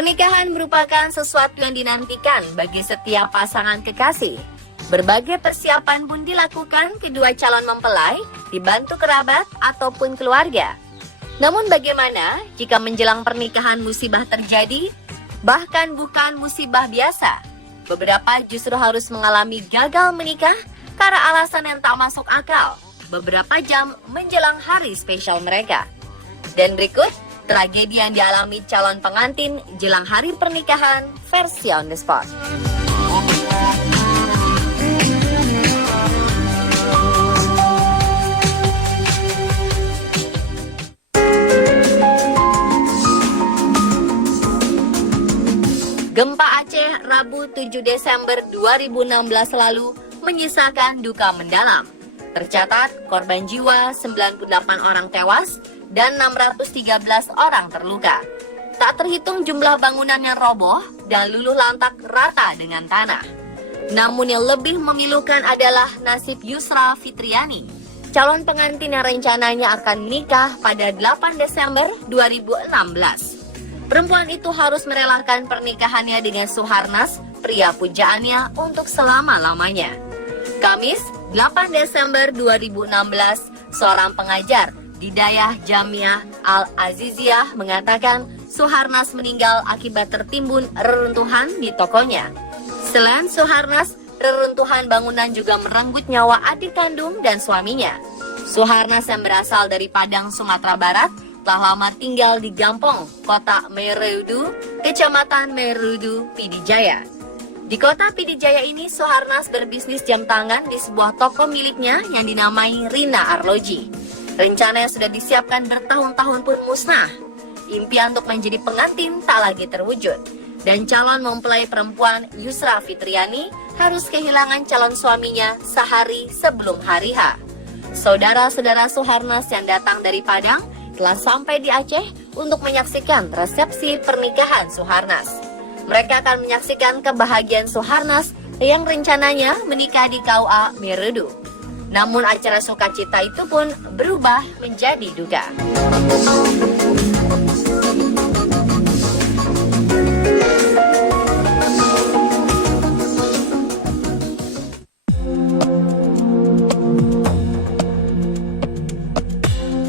Pernikahan merupakan sesuatu yang dinantikan bagi setiap pasangan kekasih. Berbagai persiapan pun dilakukan kedua calon mempelai, dibantu kerabat ataupun keluarga. Namun bagaimana jika menjelang pernikahan musibah terjadi? Bahkan bukan musibah biasa. Beberapa justru harus mengalami gagal menikah karena alasan yang tak masuk akal beberapa jam menjelang hari spesial mereka. Dan berikut tragedi yang dialami calon pengantin jelang hari pernikahan versi on the spot. Gempa Aceh Rabu 7 Desember 2016 lalu menyisakan duka mendalam. Tercatat korban jiwa 98 orang tewas dan 613 orang terluka. Tak terhitung jumlah bangunan yang roboh dan luluh lantak rata dengan tanah. Namun yang lebih memilukan adalah nasib Yusra Fitriani, calon pengantin yang rencananya akan menikah pada 8 Desember 2016. Perempuan itu harus merelakan pernikahannya dengan Suharnas, pria pujaannya, untuk selama-lamanya. Kamis, 8 Desember 2016, seorang pengajar Didayah Jamiah Al-Aziziyah mengatakan Suharnas meninggal akibat tertimbun reruntuhan di tokonya. Selain Suharnas, reruntuhan bangunan juga merenggut nyawa adik kandung dan suaminya. Suharnas yang berasal dari Padang, Sumatera Barat, telah lama tinggal di Gampong, Kota Merudu, Kecamatan Merudu, Pidijaya. Di kota Pidijaya ini, Suharnas berbisnis jam tangan di sebuah toko miliknya yang dinamai Rina Arloji. Rencana yang sudah disiapkan bertahun-tahun pun musnah. Impian untuk menjadi pengantin tak lagi terwujud. Dan calon mempelai perempuan Yusra Fitriani harus kehilangan calon suaminya sehari sebelum hari H. Saudara-saudara Suharnas yang datang dari Padang telah sampai di Aceh untuk menyaksikan resepsi pernikahan Suharnas. Mereka akan menyaksikan kebahagiaan Suharnas yang rencananya menikah di KUA Merudu. Namun acara sukacita itu pun berubah menjadi duka.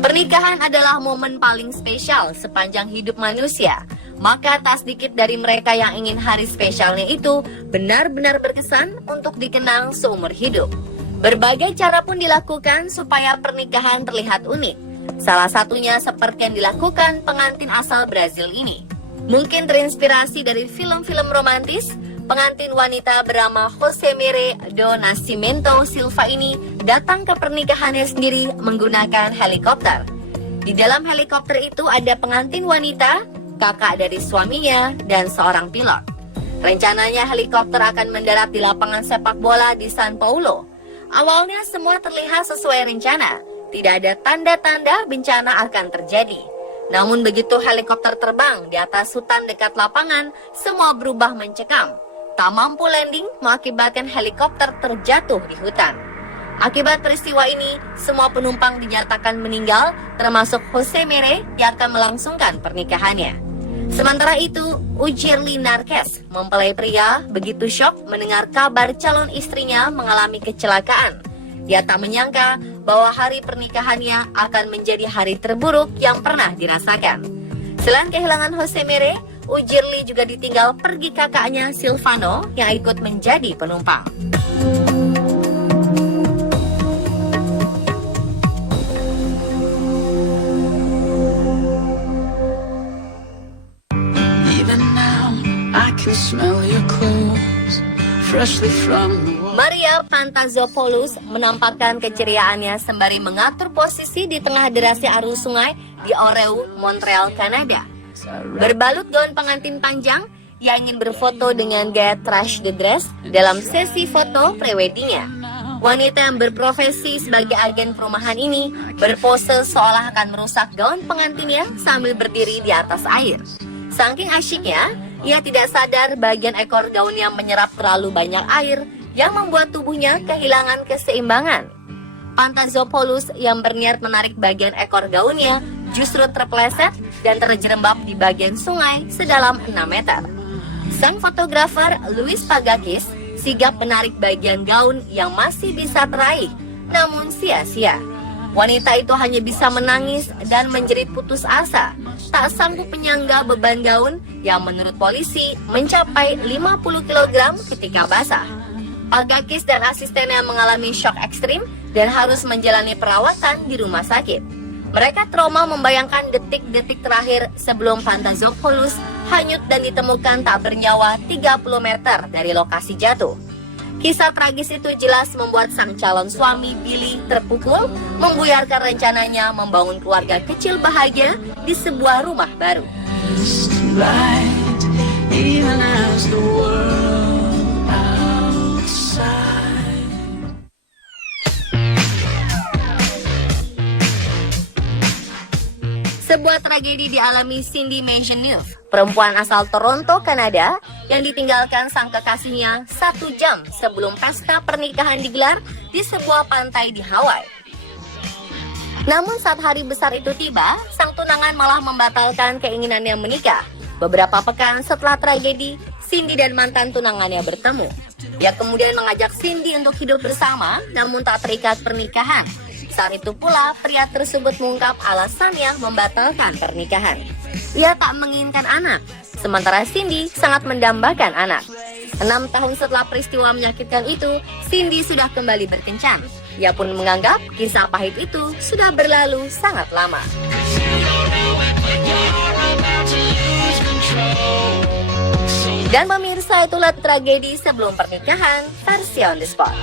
Pernikahan adalah momen paling spesial sepanjang hidup manusia. Maka tak sedikit dari mereka yang ingin hari spesialnya itu benar-benar berkesan untuk dikenang seumur hidup. Berbagai cara pun dilakukan supaya pernikahan terlihat unik. Salah satunya seperti yang dilakukan pengantin asal Brazil ini. Mungkin terinspirasi dari film-film romantis, pengantin wanita bernama Josemere do Nascimento Silva ini datang ke pernikahannya sendiri menggunakan helikopter. Di dalam helikopter itu ada pengantin wanita, kakak dari suaminya, dan seorang pilot. Rencananya helikopter akan mendarat di lapangan sepak bola di San Paulo. Awalnya semua terlihat sesuai rencana, tidak ada tanda-tanda bencana akan terjadi. Namun begitu helikopter terbang di atas hutan dekat lapangan, semua berubah mencekam. Tak mampu landing mengakibatkan helikopter terjatuh di hutan. Akibat peristiwa ini, semua penumpang dinyatakan meninggal, termasuk Josemere yang akan melangsungkan pernikahannya. Sementara itu, Ujirli Narkes, mempelai pria, begitu syok mendengar kabar calon istrinya mengalami kecelakaan. Dia tak menyangka bahwa hari pernikahannya akan menjadi hari terburuk yang pernah dirasakan. Selain kehilangan Josemere, Ujirli juga ditinggal pergi kakaknya Silvano yang ikut menjadi penumpang. Maria Pantazopoulos menampakkan keceriaannya sembari mengatur posisi di tengah derasnya arus sungai di Oreu, Montreal, Kanada. Berbalut gaun pengantin panjang, ia ingin berfoto dengan gaya trash the dress dalam sesi foto preweddingnya. Wanita yang berprofesi sebagai agen perumahan ini berpose seolah akan merusak gaun pengantinnya sambil berdiri di atas air. Saking asyiknya, ia tidak sadar bagian ekor gaunnya menyerap terlalu banyak air yang membuat tubuhnya kehilangan keseimbangan. Pantazopoulos yang berniat menarik bagian ekor gaunnya justru terpeleset dan terjerembab di bagian sungai sedalam 6 meter. Sang fotografer Louis Pagakis sigap menarik bagian gaun yang masih bisa teraih, namun sia-sia. Wanita itu hanya bisa menangis dan menjerit putus asa, tak sanggup menyangga beban gaun yang menurut polisi mencapai 50 kg ketika basah. Pagakis dan asistennya mengalami shock ekstrim dan harus menjalani perawatan di rumah sakit. Mereka trauma membayangkan detik-detik terakhir sebelum Pantazopoulos hanyut dan ditemukan tak bernyawa 30 meter dari lokasi jatuh. Kisah tragis itu jelas membuat sang calon suami Billy terpukul, membuyarkan rencananya membangun keluarga kecil bahagia di sebuah rumah baru. Sebuah tragedi dialami Cindy Maisonneuve, perempuan asal Toronto, Kanada, yang ditinggalkan sang kekasihnya 1 jam sebelum pesta pernikahan digelar di sebuah pantai di Hawaii. Namun saat hari besar itu tiba, sang tunangan malah membatalkan keinginannya menikah. Beberapa pekan setelah tragedi, Cindy dan mantan tunangannya bertemu. Ia kemudian mengajak Cindy untuk hidup bersama, namun tak terikat pernikahan. Saat itu pula, pria tersebut mengungkap alasannya membatalkan pernikahan. Ia tak menginginkan anak, sementara Cindy sangat mendambakan anak. 6 tahun setelah peristiwa menyakitkan itu, Cindy sudah kembali berkencan. Ia pun menganggap kisah pahit itu sudah berlalu sangat lama. Dan pemirsa, itulah tragedi sebelum pernikahan versi On The Spot.